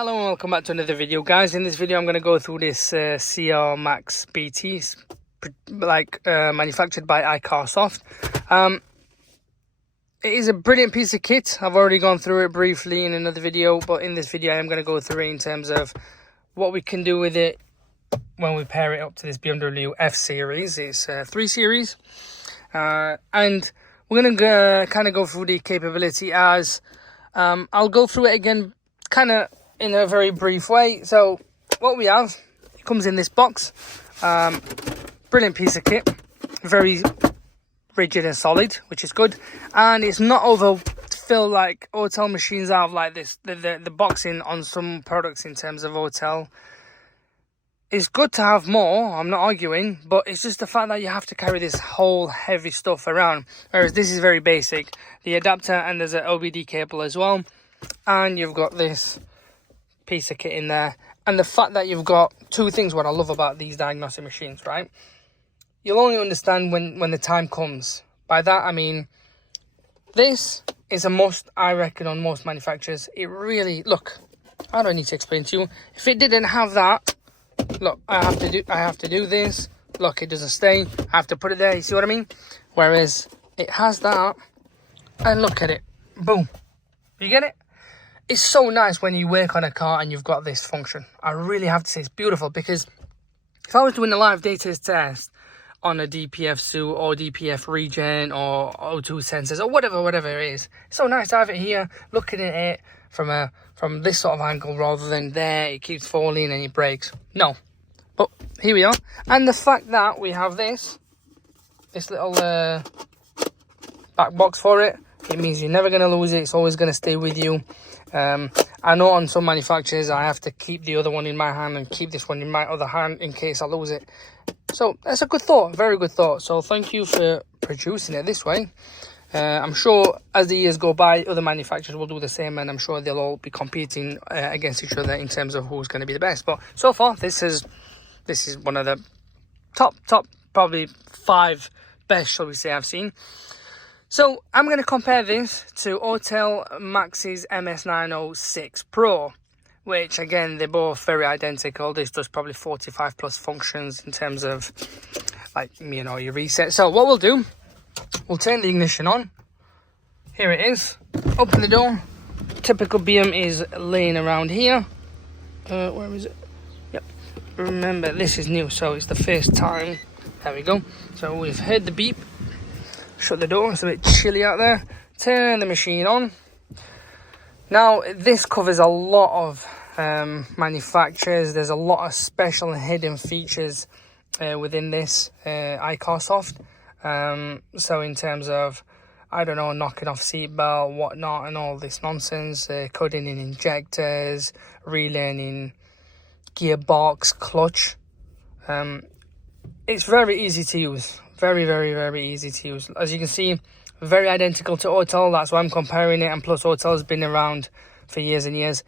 Hello and welcome back to another video, guys. In this video I'm going to go through this CR Max BT, manufactured by iCarsoft. It is a brilliant piece of kit. I've already gone through it briefly in another video, but in this video I am going to go through it in terms of what we can do with it when we pair it up to this BMW F Series. It's 3 Series, and we're going to kind of go through the capability as I'll go through it again kind of in a very brief way. So what we have, it comes in this box. Brilliant piece of kit, very rigid and solid, which is good, and it's not overfilled like Autel machines have, like this. The boxing on some products in terms of Autel, it's good to have more, I'm not arguing, but it's just the fact that you have to carry this whole heavy stuff around, whereas this is very basic. The adapter, and there's an OBD cable as well, and you've got this piece of kit in there. And the fact that you've got two things what I love about these diagnostic machines, right? You'll only understand when the time comes. By that I mean, this is a must, I reckon, on most manufacturers. It really, look, I don't need to explain to you. If it didn't have that, look, I have to do this. Look, it doesn't stay. I have to put it there. You see what I mean? Whereas it has that, and look at it, boom. You get it? It's so nice when you work on a car and you've got this function. I really have to say it's beautiful, because if I was doing a live data test on a DPF suit or DPF regen or O2 sensors or whatever it is, it's so nice to have it here, looking at it from this sort of angle rather than there. It keeps falling and it breaks. No, but here we are. And the fact that we have this little back box for it, it means you're never going to lose it. It's always going to stay with you. I know on some manufacturers I have to keep the other one in my hand and keep this one in my other hand in case I lose it. So that's a good thought, very good thought. So thank you for producing it this way. I'm sure as the years go by, other manufacturers will do the same, and I'm sure they'll all be competing against each other in terms of who's going to be the best. But so far, this is one of the top probably 5 best, shall we say, I've seen. So I'm going to compare this to Autel Max's MS906 Pro, which again, they're both very identical. This does probably 45 plus functions in terms of, like, you know, your reset. So what we'll do, we'll turn the ignition on. Here it is. Open the door. Typical BM is laying around here. Where is it? Yep. Remember, this is new, so it's the first time. There we go. So we've heard the beep. Shut the door, it's a bit chilly out there. Turn the machine on. Now, this covers a lot of manufacturers. There's a lot of special and hidden features within this iCarsoft. So in terms of, I don't know, knocking off seatbelt, whatnot, and all this nonsense, coding in injectors, relearning gearbox, clutch. It's very easy to use. Very, very, very easy to use. As you can see, very identical to Autel. That's why I'm comparing it. And plus, Autel has been around for years and years.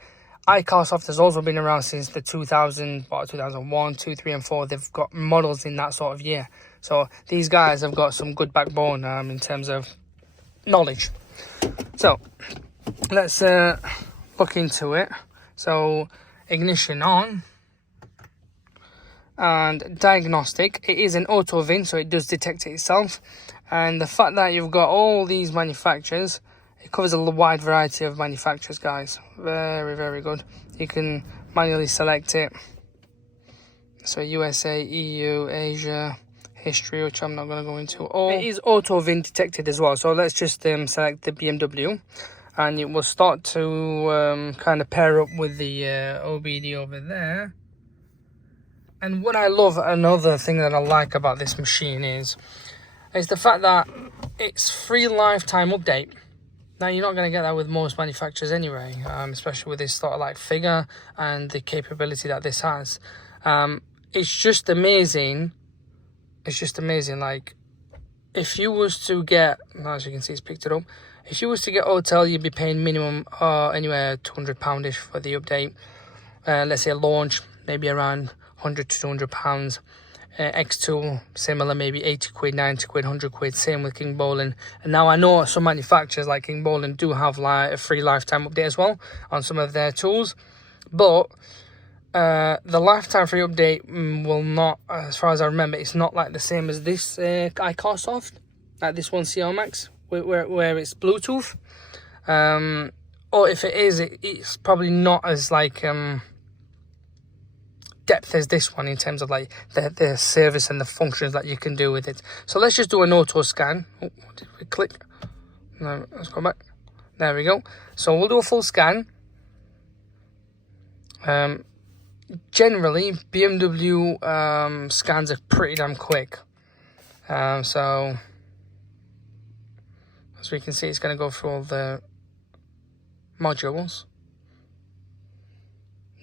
iCarsoft has also been around since the 2001, 2, 3, and 4. They've got models in that sort of year. So these guys have got some good backbone in terms of knowledge. So let's look into it. So ignition on. And diagnostic, it is an auto VIN, so it does detect it itself. And the fact that you've got all these manufacturers, it covers a wide variety of manufacturers, guys. Very, very good. You can manually select it. So USA, EU, Asia, history, which I'm not going to go into. It is auto VIN detected as well. So let's just select the BMW, and it will start to kind of pair up with the OBD over there. And what I love, another thing that I like about this machine is the fact that it's free lifetime update. Now, you're not going to get that with most manufacturers anyway, especially with this sort of like figure and the capability that this has. It's just amazing. It's just amazing. Like, if you was to get, as you can see, it's picked it up. If you was to get Autel, you'd be paying minimum anywhere £200-ish for the update. Let's say launch, maybe around £100 to £200. X2 similar, maybe 80 quid, 90 quid, 100 quid. Same with King Bolin. And now I know some manufacturers like King Bolin do have like a free lifetime update as well on some of their tools, But the lifetime free update will not, as far as I remember, it's not like the same as this iCarsoft, like this one CR Max, where it's Bluetooth. Or if it is, it's probably not as like depth as this one in terms of like the service and the functions that you can do with it. So let's just do an auto scan. Oh, did we click? No, let's go back. There we go. So we'll do a full scan. Generally, BMW scans are pretty damn quick. So as we can see, it's going to go through all the modules.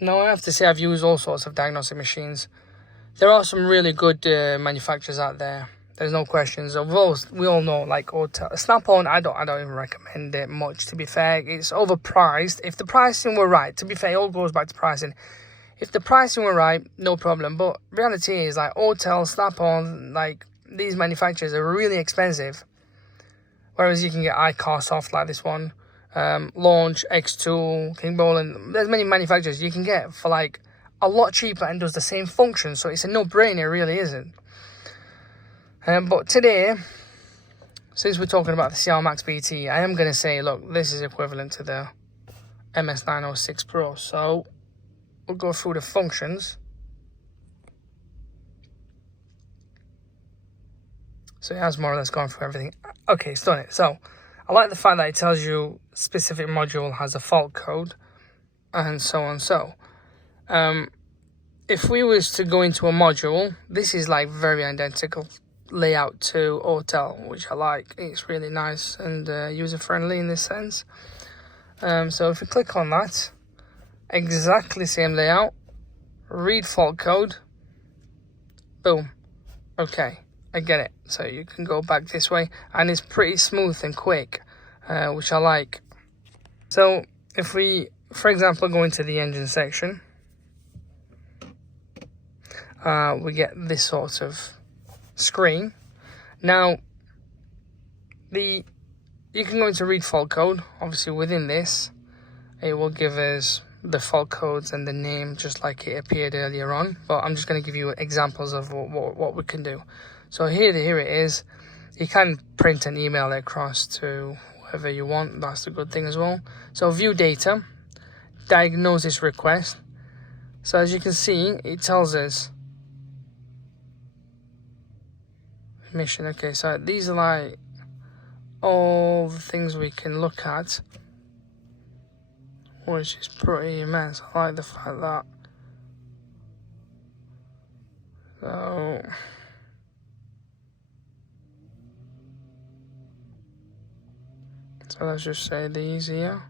Now, I have to say I've used all sorts of diagnostic machines. There are some really good manufacturers out there. There's no questions. We all know, like Autel, Snap-on. I don't even recommend it much. To be fair, it's overpriced. If the pricing were right, to be fair, it all goes back to pricing. If the pricing were right, no problem. But reality is, like Autel, Snap-on, like these manufacturers are really expensive. Whereas you can get iCarsoft like this one, Launch, X2, King Bolan. There's many manufacturers you can get for like a lot cheaper and does the same function. So it's a no-brainer, really, isn't? But today, since we're talking about the CR Max BT, I am going to say, look, this is equivalent to the MS906 Pro. So we'll go through the functions. So it has more or less gone through everything. Okay, it's done it. So I like the fact that it tells you specific module has a fault code and so on. So if we was to go into a module, this is like very identical layout to Autel, which I like. It's really nice and user-friendly in this sense. So if we click on that, exactly same layout, read fault code, boom, okay, I get it. So you can go back this way and it's pretty smooth and quick, which I like. So if we, for example, go into the engine section, we get this sort of screen. Now you can go into read fault code. Obviously within this it will give us the fault codes and the name just like it appeared earlier on, but I'm just going to give you examples of what we can do. So here it is. You can print and email it across to whoever you want. That's a good thing as well. So view data, diagnosis request. So as you can see, it tells us mission. Okay, so these are like all the things we can look at, which is pretty immense. I like the fact that. So let's just say these here.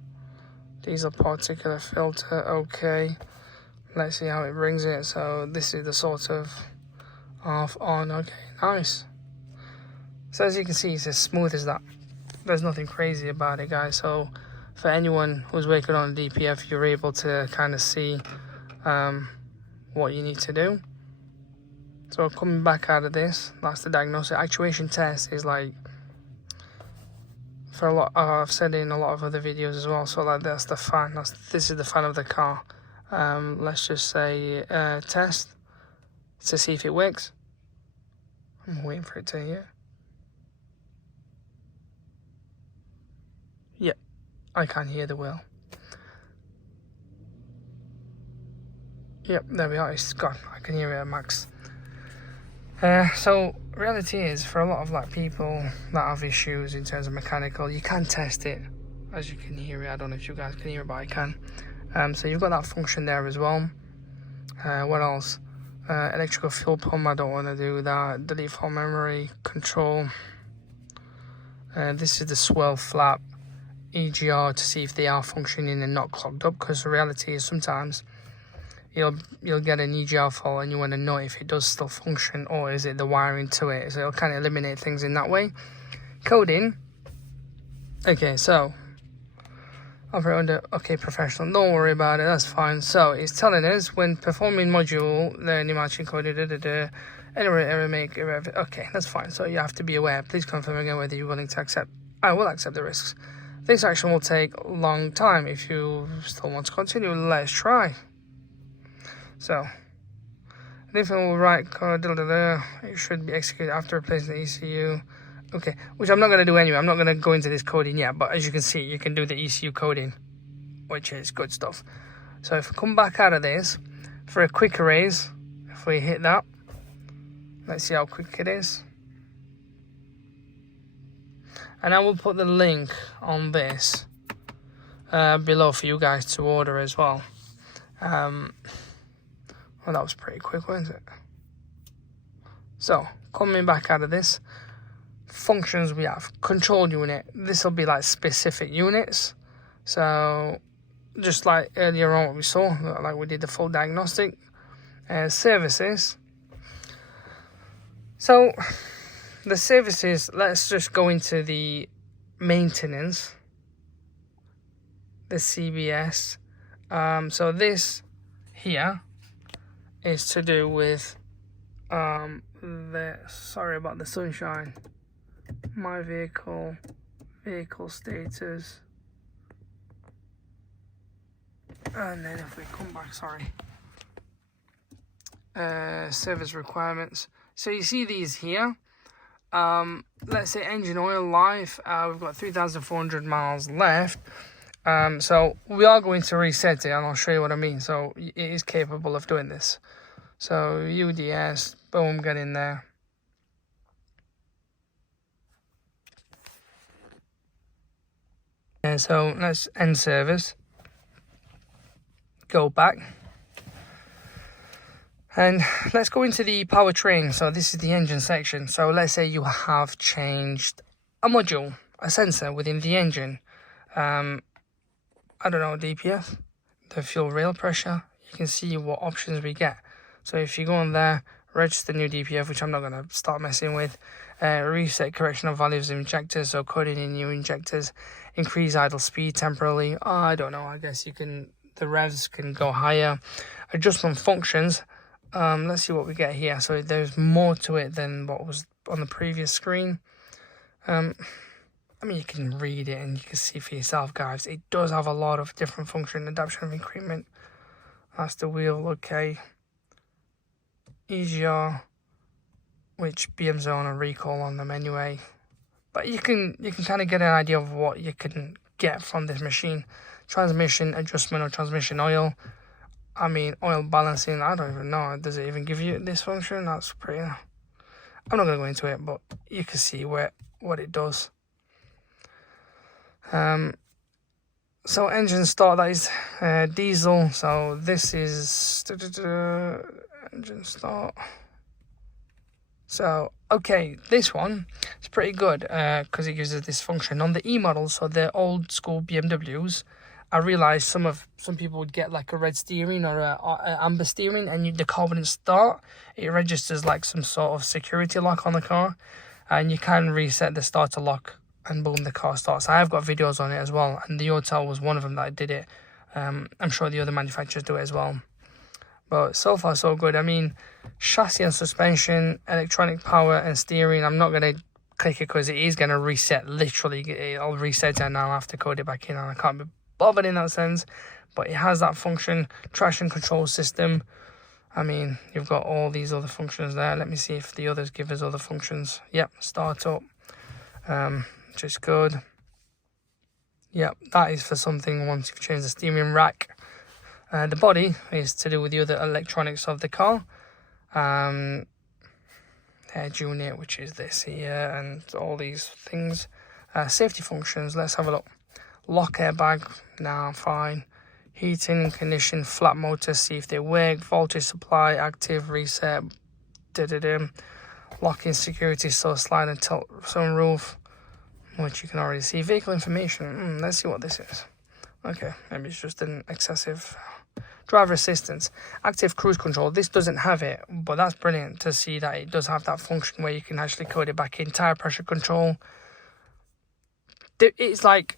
Diesel particular filter, okay. Let's see how it brings it. So this is the sort of off, on, okay, nice. So as you can see, it's as smooth as that. There's nothing crazy about it, guys. So for anyone who's working on a DPF, you're able to kind of see what you need to do. So coming back out of this, that's the diagnostic. Actuation test is like, for a lot, I've said it in a lot of other videos as well. So like that's the fan. This is the fan of the car. Let's just say test to see if it works. I'm waiting for it to hear. Yep, I can't hear the wheel. Yep, there we are. It's gone. I can hear it at max. So reality is, for a lot of like people that have issues in terms of mechanical, you can test it. As you can hear it, I don't know if you guys can hear it, but I can. So you've got that function there as well. What else? Electrical fuel pump, I don't want to do that. Delete fault memory control. This is the swirl flap EGR to see if they are functioning and not clogged up, because the reality is sometimes you'll get an EGR fault and you want to know if it does still function or is it the wiring to it. So it'll kind of eliminate things in that way. Coding. Okay, so operate under okay professional. Don't worry about it. That's fine. So it's telling us when performing module the new matching code. Error make error. Okay, that's fine. So you have to be aware. Please confirm again whether you're willing to accept. I will accept the risks. This action will take a long time. If you still want to continue, let's try. So different will write code, it should be executed after replacing the ECU. Okay, which I'm not going to do anyway. I'm not going to go into this coding yet, but as you can see, you can do the ECU coding, which is good stuff. So if we come back out of this, for a quick erase, if we hit that, let's see how quick it is. And I will put the link on this below for you guys to order as well. Well, that was pretty quick, wasn't it? So, coming back out of this, functions we have. Control unit. This will be like specific units. So, just like earlier on what we saw, like we did the full diagnostic. Services. So, the services, let's just go into the maintenance. The CBS. So, this here is to do with sorry about the sunshine, my vehicle status, and then if we come back, service requirements. So you see these here. Let's say engine oil life, we've got 3,400 miles left. So we are going to reset it, and I'll show you what I mean. So it is capable of doing this. So UDS, boom, get in there. And so let's end service. Go back. And let's go into the powertrain. So this is the engine section. So let's say you have changed a module, a sensor within the engine. I don't know, DPF, the fuel rail pressure. You can see what options we get. So if you go on there, register new DPF, which I'm not going to start messing with, reset correction of values of injectors, so coding in new injectors, increase idle speed temporarily. I don't know, I guess you can, the revs can go higher. Adjustment functions, let's see what we get here. So there's more to it than what was on the previous screen. I mean, you can read it and you can see for yourself, guys. It does have a lot of different function, adaptation of increment. That's the wheel, okay. EGR, which BM's on a recall on them anyway. But you can kind of get an idea of what you can get from this machine. Transmission adjustment or transmission oil. I mean, oil balancing, I don't even know. Does it even give you this function? That's pretty... I'm not going to go into it, but you can see what it does. So engine start, that is diesel. So this is engine start. So okay, this one is pretty good because it gives us this function on the E models. So the old school BMWs, I realized some people would get like a red steering or a amber steering, and the car wouldn't start. It registers like some sort of security lock on the car, and you can reset the starter lock. And boom, the car starts. I have got videos on it as well, and the Autel was one of them that did it. I'm sure the other manufacturers do it as well. But so far, so good. I mean, chassis and suspension, electronic power and steering. I'm not going to click it because it is going to reset. Literally, I'll reset it and I'll have to code it back in, and I can't be bothered in that sense. But it has that function. Traction control system. I mean, you've got all these other functions there. Let me see if the others give us other functions. Yep, start up. Which is good. Yep, that is for something once you've changed the steering rack. The body is to do with the other electronics of the car. Head unit, which is this here, and all these things. Safety functions, let's have a look. Lock airbag, nah, fine. Heating and condition, flat motor, see if they work. Voltage supply, active, reset. Locking security, so slide and tilt sunroof, which you can already see. Vehicle information, let's see what this is. Okay, maybe it's just an excessive. Driver assistance, active cruise control. This doesn't have it, but that's brilliant to see that it does have that function where you can actually code it back in. Tire pressure control. It's like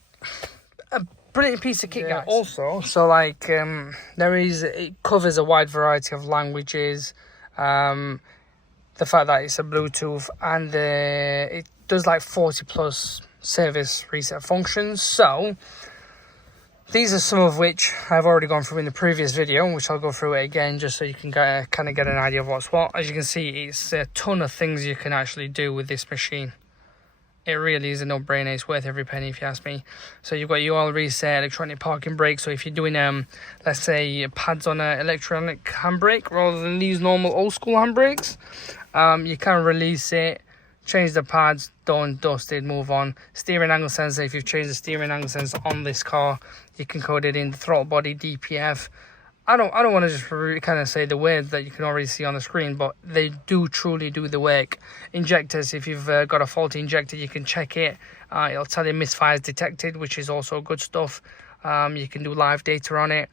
a brilliant piece of kit, guys. Also, so like it covers a wide variety of languages. The fact that it's a Bluetooth, and it does like 40 plus service reset functions. So These are some of which I've already gone through in the previous video, which I'll go through it again just so you can kind of get an idea of what's what. As you can see, it's a ton of things you can actually do with this machine. It really is a no-brainer. It's worth every penny if you ask me. So you've got your oil reset, electronic parking brake. So if you're doing, let's say, pads on an electronic handbrake rather than these normal old-school handbrakes, you can release it, change the pads, done, dusted, move on. Steering angle sensor, if you've changed the steering angle sensor on this car, you can code it in. The throttle body, DPF. I don't want to just kind of say the words that you can already see on the screen, but they do truly do the work. Injectors, if you've got a faulty injector, you can check it. It'll tell you misfires detected, which is also good stuff. You can do live data on it.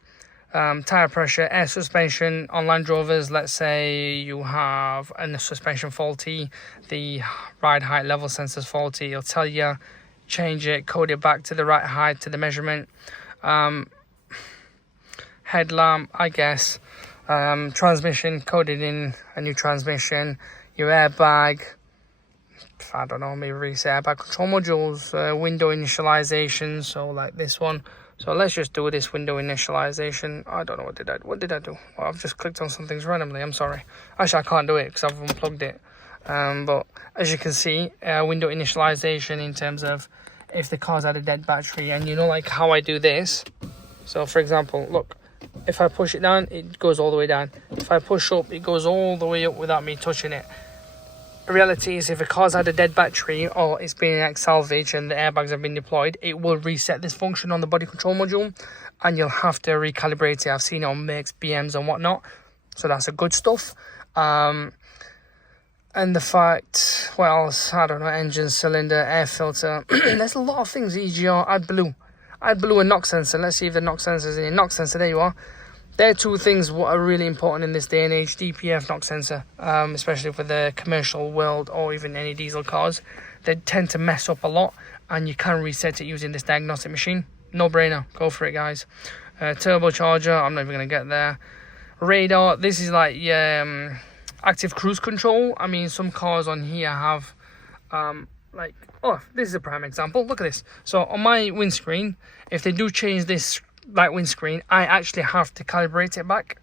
Tire pressure, air suspension on Land Rovers. Let's say you have a suspension faulty, the ride height level sensor's faulty. It'll tell you, change it, code it back to the right height to the measurement. Headlamp, I guess. Transmission, coded in a new transmission. Your airbag, I don't know, maybe reset airbag control modules. Window initialization, so like this one. So let's just do this window initialization. I don't know, what did I do? Well, I've just clicked on some things randomly, I'm sorry. Actually, I can't do it because I've unplugged it. But as you can see, window initialization in terms of if the car's had a dead battery, and you know, like how I do this. So for example, look, if I push it down, it goes all the way down. If I push up, it goes all the way up without me touching it. The reality is, if a car's had a dead battery or it's been like salvage and the airbags have been deployed, it will reset this function on the body control module, and you'll have to recalibrate it. I've seen it on Mercs, BMs and whatnot, so that's a good stuff. And the fact, what else? I don't know, engine, cylinder, air filter. There's a lot of things. EGR, AdBlue and knock sensor. Let's see if the knock sensor's in. Knock sensor, there you are. They're two things what are really important in this day and age. DPF, knock sensor, especially for the commercial world or even any diesel cars. They tend to mess up a lot, and you can reset it using this diagnostic machine. No brainer, go for it, guys. Turbocharger, I'm not even going to get there. Radar, this is like active cruise control. I mean, some cars on here have like, oh, this is a prime example. Look at this. So on my windscreen, if they do change this light windscreen, I actually have to calibrate it back,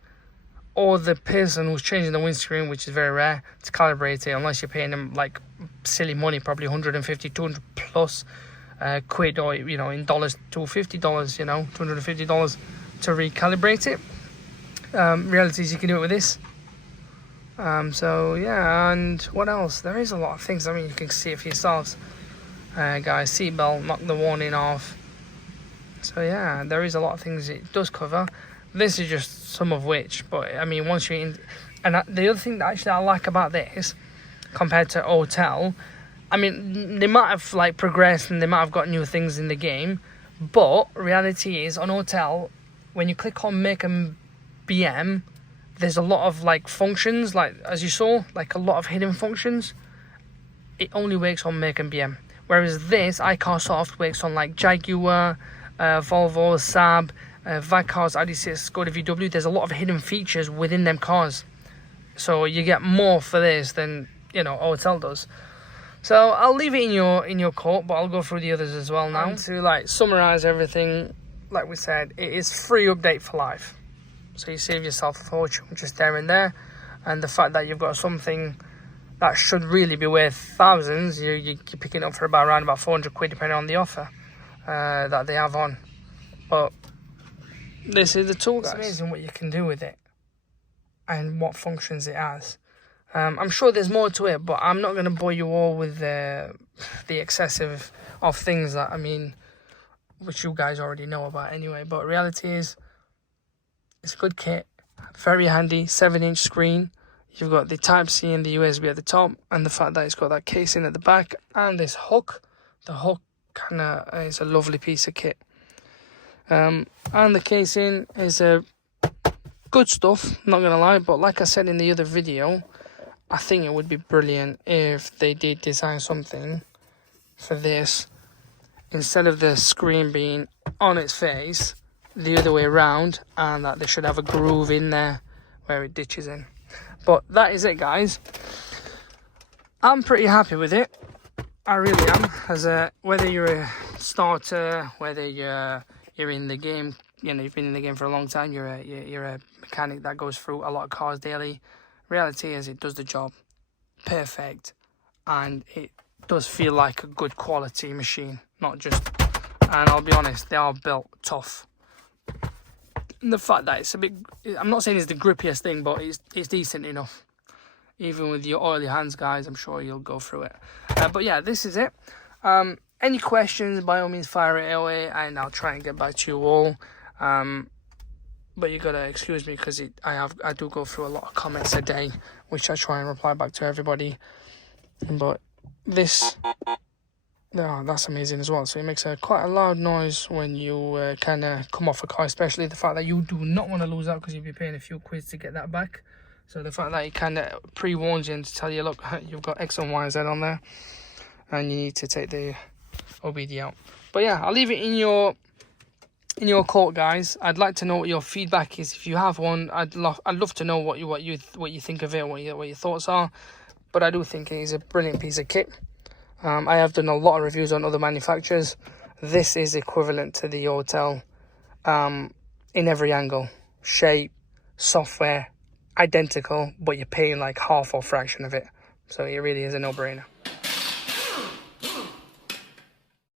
or the person who's changing the windscreen, which is very rare, to calibrate it, unless you're paying them like silly money, probably 150, 200 plus quid, or you know, in dollars, $250, you know, $250 to recalibrate it. Reality is you can do it with this. So yeah, and what else? There is a lot of things. I mean, you can see it for yourselves, guys. Seatbelt, knock the warning off. So yeah, there is a lot of things it does cover. This is just some of which, but I mean, once you're in, and the other thing that actually I like about this compared to Autel, I mean, they might have like progressed and they might have got new things in the game, but reality is on Autel, when you click on make and BM, there's a lot of like functions, like as you saw, like a lot of hidden functions. It only works on make and BM, whereas this iCarsoft works on like Jaguar, Volvo, Saab, Vicars, ID6, Skoda VW. There's a lot of hidden features within them cars, so you get more for this than, you know, Autel does. So I'll leave it in your court, but I'll go through the others as well now. And to like summarize everything, like we said, it is free update for life, so you save yourself a fortune just there and there. And the fact that you've got something that should really be worth thousands, you're picking up for around about 400 quid depending on the offer that they have on. But this is the tool, guys. It's amazing what you can do with it and what functions it has. I'm sure there's more to it, but I'm not going to bore you all with the excessive of things that, I mean, which you guys already know about anyway. But reality is, it's a good kit, very handy, 7-inch screen. You've got the Type-C and the USB at the top, and the fact that it's got that casing at the back and this hook. The hook is a lovely piece of kit. And the casing is good stuff, not gonna lie, but like I said in the other video, I think it would be brilliant if they did design something for this, instead of the screen being on its face, the other way around, and that they should have a groove in there where it ditches in. But that is it, guys. I'm pretty happy with it. I really am. Whether you're a starter, whether you're you're in the game, you know, you've been in the game for a long time, you're a mechanic that goes through a lot of cars daily. Reality is it does the job perfect, and it does feel like a good quality machine, not just, and I'll be honest, they are built tough. And the fact that it's a bit, I'm not saying it's the grippiest thing, but it's decent enough. Even with your oily hands, guys, I'm sure you'll go through it. But yeah, this is it. Any questions, by all means, fire it away, and I'll try and get back to you all. But you gotta excuse me because I do go through a lot of comments a day, which I try and reply back to everybody. But this, oh, that's amazing as well. So it makes quite a loud noise when you kind of come off a car, especially the fact that you do not want to lose out because you'll be paying a few quid to get that back. So the fact that it kind of pre-warns you and to tell you, look, you've got X and Y, Z on there, and you need to take the OBD out. But yeah, I'll leave it in your court, guys. I'd like to know what your feedback is. If you have one, I'd love to know what you think of it, what your thoughts are. But I do think it is a brilliant piece of kit. I have done a lot of reviews on other manufacturers. This is equivalent to the Autel in every angle, shape, software, identical, but you're paying like half or fraction of it. So it really is a no-brainer.